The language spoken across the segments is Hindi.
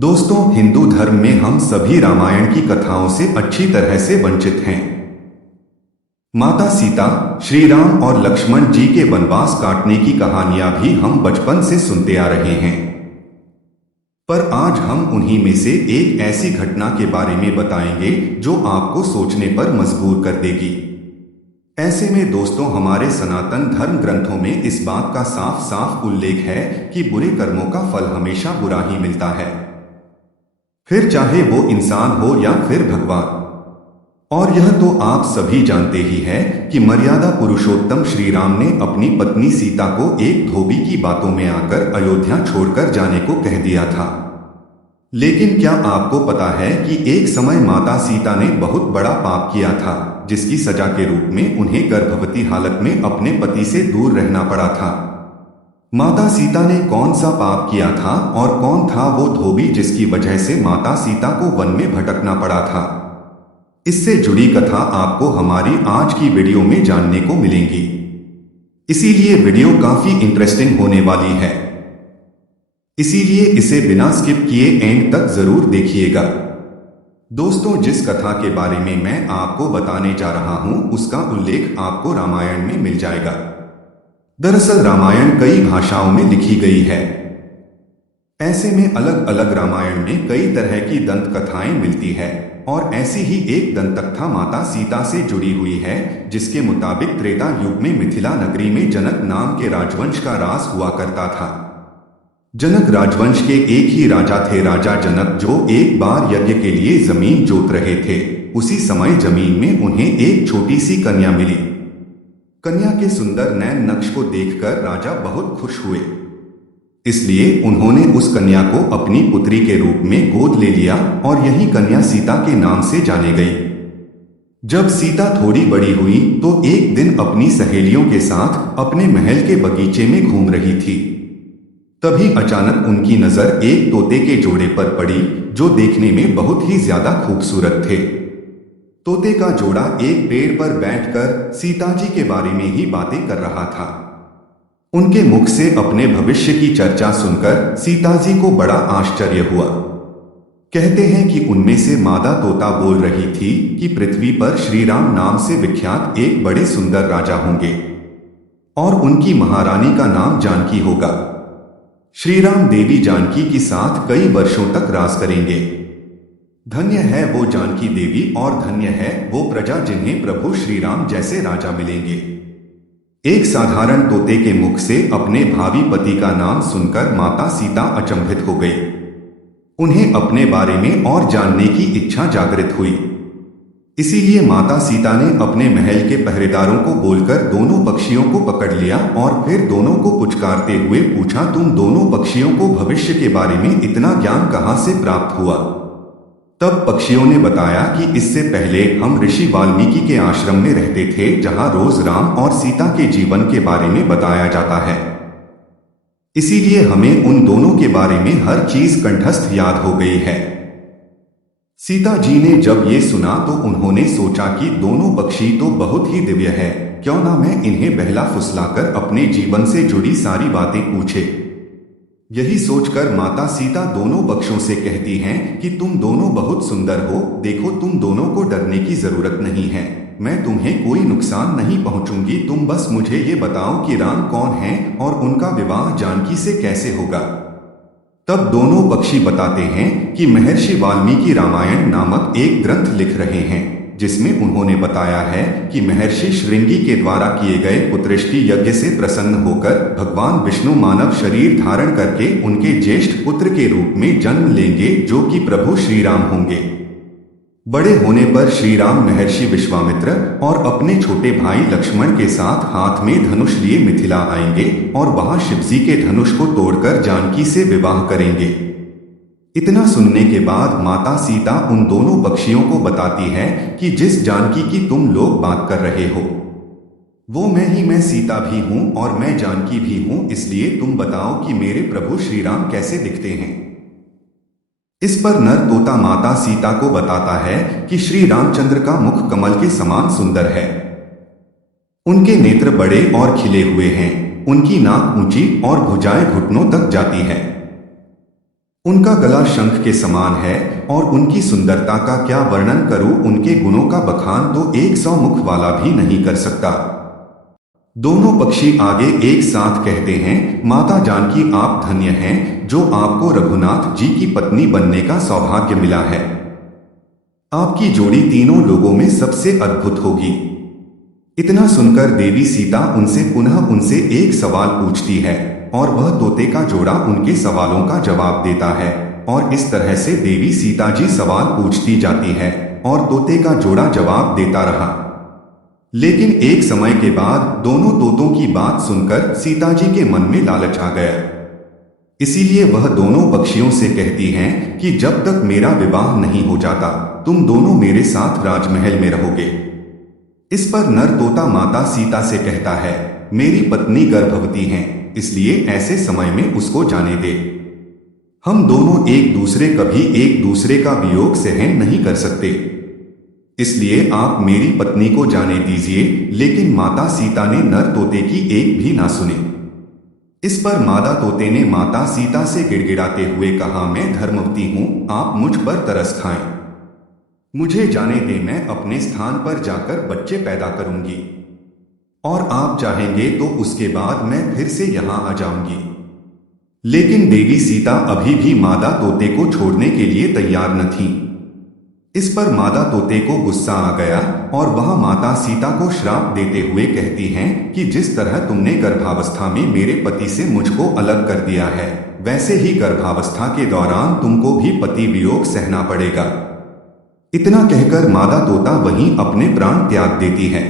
दोस्तों, हिंदू धर्म में हम सभी रामायण की कथाओं से अच्छी तरह से वंचित हैं। माता सीता, श्री राम और लक्ष्मण जी के वनवास काटने की कहानियां भी हम बचपन से सुनते आ रहे हैं। पर आज हम उन्हीं में से एक ऐसी घटना के बारे में बताएंगे जो आपको सोचने पर मजबूर कर देगी। ऐसे में दोस्तों, हमारे सनातन धर्म ग्रंथों में इस बात का साफ साफ उल्लेख है कि बुरे कर्मों का फल हमेशा बुरा ही मिलता है, फिर चाहे वो इंसान हो या फिर भगवान। और यह तो आप सभी जानते ही हैं कि मर्यादा पुरुषोत्तम श्री राम ने अपनी पत्नी सीता को एक धोबी की बातों में आकर अयोध्या छोड़कर जाने को कह दिया था। लेकिन क्या आपको पता है कि एक समय माता सीता ने बहुत बड़ा पाप किया था, जिसकी सजा के रूप में उन्हें गर्भवती हालत में अपने पति से दूर रहना पड़ा था। माता सीता ने कौन सा पाप किया था और कौन था वो धोबी जिसकी वजह से माता सीता को वन में भटकना पड़ा था? इससे जुड़ी कथा आपको हमारी आज की वीडियो में जानने को मिलेंगी, इसीलिए वीडियो काफी इंटरेस्टिंग होने वाली है। इसीलिए इसे बिना स्किप किए एंड तक जरूर देखिएगा। दोस्तों, जिस कथा के बारे में मैं आपको बताने जा रहा हूं उसका उल्लेख आपको रामायण में मिल जाएगा। दरअसल रामायण कई भाषाओं में लिखी गई है। ऐसे में अलग अलग रामायण में कई तरह की दंत कथाएं मिलती है और ऐसी ही एक दंत कथा माता सीता से जुड़ी हुई है, जिसके मुताबिक त्रेता युग में मिथिला नगरी में जनक नाम के राजवंश का राज हुआ करता था। जनक राजवंश के एक ही राजा थे, राजा जनक, जो एक बार यज्ञ के लिए जमीन जोत रहे थे। उसी समय जमीन में उन्हें एक छोटी सी कन्या मिली। कन्या के सुंदर नैन नक्श को देखकर राजा बहुत खुश हुए, इसलिए उन्होंने उस कन्या को अपनी पुत्री के रूप में गोद ले लिया और यही कन्या सीता के नाम से जानी गई। जब सीता थोड़ी बड़ी हुई तो एक दिन अपनी सहेलियों के साथ अपने महल के बगीचे में घूम रही थी। तभी अचानक उनकी नजर एक तोते के जोड़े पर पड़ी, जो देखने में बहुत ही ज्यादा खूबसूरत थे। तोते का जोड़ा एक पेड़ पर बैठकर सीता जी के बारे में ही बातें कर रहा था। उनके मुख से अपने भविष्य की चर्चा सुनकर सीता जी को बड़ा आश्चर्य हुआ। कहते हैं कि उनमें से मादा तोता बोल रही थी कि पृथ्वी पर श्री राम नाम से विख्यात एक बड़े सुंदर राजा होंगे और उनकी महारानी का नाम जानकी होगा। श्री राम देवी जानकी के साथ कई वर्षों तक राज करेंगे। धन्य है वो जानकी देवी और धन्य है वो प्रजा जिन्हें प्रभु श्री राम जैसे राजा मिलेंगे। एक साधारण तोते के मुख से अपने भावी पति का नाम सुनकर माता सीता अचंभित हो गई। उन्हें अपने बारे में और जानने की इच्छा जागृत हुई। इसीलिए माता सीता ने अपने महल के पहरेदारों को बोलकर दोनों पक्षियों को पकड़ लिया और फिर दोनों को पुचकारते हुए पूछा, तुम दोनों पक्षियों को भविष्य के बारे में इतना ज्ञान कहां से प्राप्त हुआ? तब पक्षियों ने बताया कि इससे पहले हम ऋषि वाल्मीकि के आश्रम में रहते थे, जहां रोज राम और सीता के जीवन के बारे में बताया जाता है। इसीलिए हमें उन दोनों के बारे में हर चीज कंठस्थ याद हो गई है। सीता जी ने जब ये सुना तो उन्होंने सोचा कि दोनों पक्षी तो बहुत ही दिव्य है, क्यों ना मैं इन्हें बहला फुसलाकर अपने जीवन से जुड़ी सारी बातें पूछे। यही सोचकर माता सीता दोनों पक्षों से कहती हैं कि तुम दोनों बहुत सुंदर हो, देखो तुम दोनों को डरने की जरूरत नहीं है, मैं तुम्हें कोई नुकसान नहीं पहुंचूंगी, तुम बस मुझे ये बताओ कि राम कौन है और उनका विवाह जानकी से कैसे होगा। तब दोनों पक्षी बताते हैं कि महर्षि वाल्मीकि रामायण नामक एक ग्रंथ लिख रहे हैं, जिसमें उन्होंने बताया है कि महर्षि श्रृंगी के द्वारा किए गए पुत्रष्टि यज्ञ से प्रसन्न होकर भगवान विष्णु मानव शरीर धारण करके उनके ज्येष्ठ पुत्र के रूप में जन्म लेंगे, जो कि प्रभु श्री राम होंगे। बड़े होने पर श्री राम महर्षि विश्वामित्र और अपने छोटे भाई लक्ष्मण के साथ हाथ में धनुष लिए मिथिला आएंगे और वहां शिवजी के धनुष को तोड़कर जानकी से विवाह करेंगे। इतना सुनने के बाद माता सीता उन दोनों पक्षियों को बताती है कि जिस जानकी की तुम लोग बात कर रहे हो वो मैं सीता भी हूं और मैं जानकी भी हूं, इसलिए तुम बताओ कि मेरे प्रभु श्री राम कैसे दिखते हैं। इस पर नर तोता माता सीता को बताता है कि श्री रामचंद्र का मुख कमल के समान सुंदर है। उनके नेत्र बड़े और खिले हुए हैं, उनकी नाक ऊंची और भुजाएं घुटनों तक जाती है। उनका गला शंख के समान है और उनकी सुंदरता का क्या वर्णन करूं, उनके गुणों का बखान तो 100 मुख वाला भी नहीं कर सकता। दोनों पक्षी आगे एक साथ कहते हैं, माता जानकी आप धन्य हैं जो आपको रघुनाथ जी की पत्नी बनने का सौभाग्य मिला है। आपकी जोड़ी तीनों लोगों में सबसे अद्भुत होगी। इतना सुनकर देवी सीता उनसे एक सवाल पूछती है और वह तोते का जोड़ा उनके सवालों का जवाब देता है। और इस तरह से देवी सीता जी सवाल पूछती जाती है और तोते का जोड़ा जवाब देता रहा। लेकिन एक समय के बाद दोनों तोतों की बात सुनकर सीता जी के मन में लालच आ गया। इसीलिए वह दोनों पक्षियों से कहती हैं कि जब तक मेरा विवाह नहीं हो जाता तुम दोनों मेरे साथ राजमहल में रहोगे। इस पर नर तोता माता सीता से कहता है, मेरी पत्नी गर्भवती है, इसलिए ऐसे समय में उसको जाने दे। हम दोनों कभी एक दूसरे का वियोग सहन नहीं कर सकते, इसलिए आप मेरी पत्नी को जाने दीजिए। लेकिन माता सीता ने नर तोते की एक भी ना सुने। इस पर मादा तोते ने माता सीता से गिड़गिड़ाते हुए कहा, मैं धर्मवती हूं, आप मुझ पर तरस खाएं, मुझे जाने दें, मैं अपने स्थान पर जाकर बच्चे पैदा करूंगी और आप चाहेंगे तो उसके बाद मैं फिर से यहां आ जाऊंगी। लेकिन देवी सीता अभी भी मादा तोते को छोड़ने के लिए तैयार न थी। इस पर मादा तोते को गुस्सा आ गया और वह माता सीता को श्राप देते हुए कहती हैं कि जिस तरह तुमने गर्भावस्था में मेरे पति से मुझको अलग कर दिया है, वैसे ही गर्भावस्था के दौरान तुमको भी पति वियोग सहना पड़ेगा। इतना कहकर मादा तोता वहीं अपने प्राण त्याग देती है।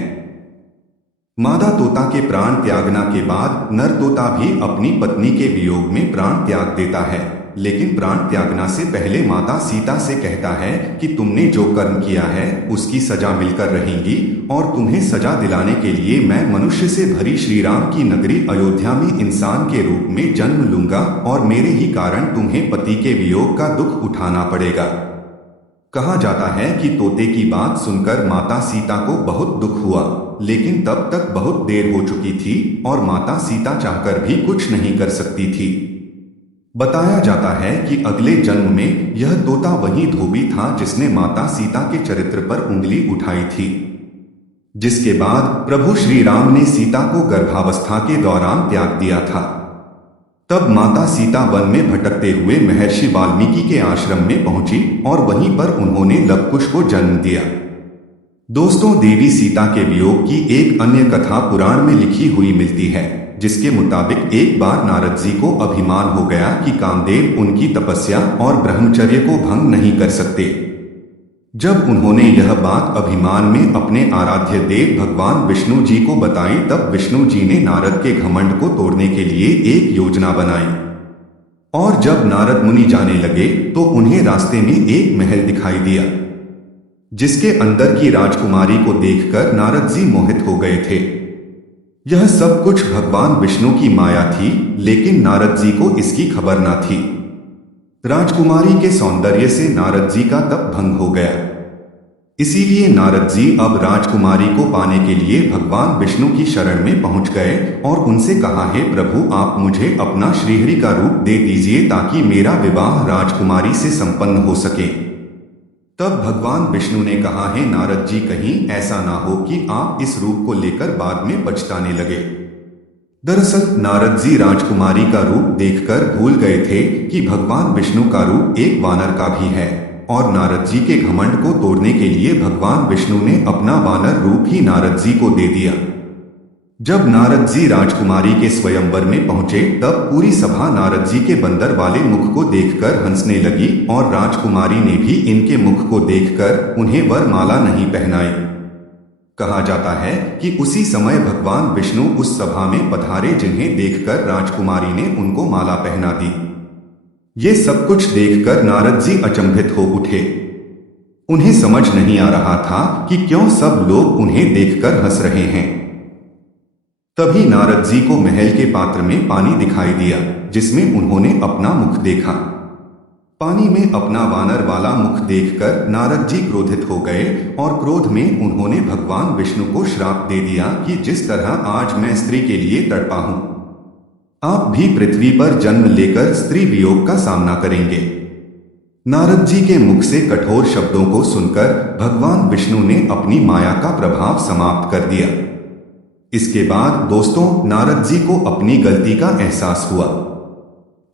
मादा तोता के प्राण त्यागना के बाद नर तोता भी अपनी पत्नी के वियोग में प्राण त्याग देता है। लेकिन प्राण त्यागना से पहले माता सीता से कहता है कि तुमने जो कर्म किया है उसकी सजा मिलकर रहेगी और तुम्हें सजा दिलाने के लिए मैं मनुष्य से भरी श्री राम की नगरी अयोध्या में इंसान के रूप में जन्म लूंगा और मेरे ही कारण तुम्हें पति के वियोग का दुख उठाना पड़ेगा। कहा जाता है कि तोते की बात सुनकर माता सीता को बहुत दुख हुआ, लेकिन तब तक बहुत देर हो चुकी थी और माता सीता चाहकर भी कुछ नहीं कर सकती थी। बताया जाता है कि अगले जन्म में यह तोता वही धोबी था जिसने माता सीता के चरित्र पर उंगली उठाई थी, जिसके बाद प्रभु श्री राम ने सीता को गर्भावस्था के दौरान त्याग दिया था। तब माता सीता वन में भटकते हुए महर्षि वाल्मीकि के आश्रम में पहुंची और वहीं पर उन्होंने लवकुश को जन्म दिया। दोस्तों, देवी सीता के वियोग की एक अन्य कथा पुराण में लिखी हुई मिलती है, जिसके मुताबिक एक बार नारद जी को अभिमान हो गया कि कामदेव उनकी तपस्या और ब्रह्मचर्य को भंग नहीं कर सकते। जब उन्होंने यह बात अभिमान में अपने आराध्य देव भगवान विष्णु जी को बताई, तब विष्णु जी ने नारद के घमंड को तोड़ने के लिए एक योजना बनाई। और जब नारद मुनि जाने लगे तो उन्हें रास्ते में एक महल दिखाई दिया, जिसके अंदर की राजकुमारी को देखकर नारद जी मोहित हो गए थे। यह सब कुछ भगवान विष्णु की माया थी, लेकिन नारद जी को इसकी खबर न थी। राजकुमारी के सौंदर्य से नारद जी का तप भंग हो गया। इसीलिए नारद जी अब राजकुमारी को पाने के लिए भगवान विष्णु की शरण में पहुंच गए और उनसे कहा, हे प्रभु, आप मुझे अपना श्रीहरि का रूप दे दीजिए ताकि मेरा विवाह राजकुमारी से संपन्न हो सके। तब भगवान विष्णु ने कहा, हे नारद जी, कहीं ऐसा ना हो कि आप इस रूप को लेकर बाद में पछताने लगे। दरअसल नारद जी राजकुमारी का रूप देखकर भूल गए थे कि भगवान विष्णु का रूप एक वानर का भी है और नारद जी के घमंड को तोड़ने के लिए भगवान विष्णु ने अपना वानर रूप ही नारद जी को दे दिया। जब नारद जी राजकुमारी के स्वयंवर में पहुंचे, तब पूरी सभा नारद जी के बंदर वाले मुख को देखकर हंसने लगी और राजकुमारी ने भी इनके मुख को देखकर उन्हें वरमाला नहीं पहनाई। कहा जाता है कि उसी समय भगवान विष्णु उस सभा में पधारे, जिन्हें देखकर राजकुमारी ने उनको माला पहना दी। ये सब कुछ देखकर नारद जी अचंभित हो उठे। उन्हें समझ नहीं आ रहा था कि क्यों सब लोग उन्हें देखकर हंस रहे हैं। तभी नारद जी को महल के पात्र में पानी दिखाई दिया, जिसमें उन्होंने अपना मुख देखा। पानी में अपना वानर वाला मुख देखकर नारद जी क्रोधित हो गए और क्रोध में उन्होंने भगवान विष्णु को श्राप दे दिया कि जिस तरह आज मैं स्त्री के लिए तड़पा हूं, आप भी पृथ्वी पर जन्म लेकर स्त्री वियोग का सामना करेंगे। नारद जी के मुख से कठोर शब्दों को सुनकर भगवान विष्णु ने अपनी माया का प्रभाव समाप्त कर दिया। इसके बाद दोस्तों नारद जी को अपनी गलती का एहसास हुआ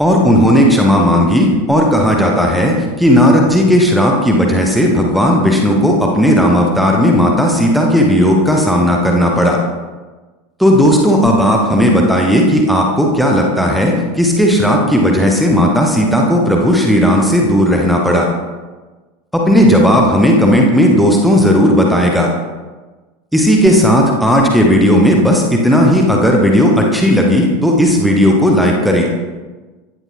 और उन्होंने क्षमा मांगी और कहा जाता है कि नारद जी के श्राप की वजह से भगवान विष्णु को अपने रामावतार में माता सीता के वियोग का सामना करना पड़ा। तो दोस्तों अब आप हमें बताइए कि आपको क्या लगता है किसके श्राप की वजह से माता सीता को प्रभु श्री राम से दूर रहना पड़ा? अपने जवाब हमें कमेंट में दोस्तों जरूर बताएगा। इसी के साथ आज के वीडियो में बस इतना ही। अगर वीडियो अच्छी लगी तो इस वीडियो को लाइक करें,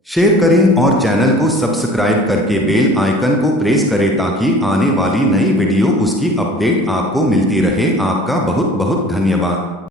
शेयर करें और चैनल को सब्सक्राइब करके बेल आइकन को प्रेस करें ताकि आने वाली नई वीडियो उसकी अपडेट आपको मिलती रहे। आपका बहुत बहुत धन्यवाद।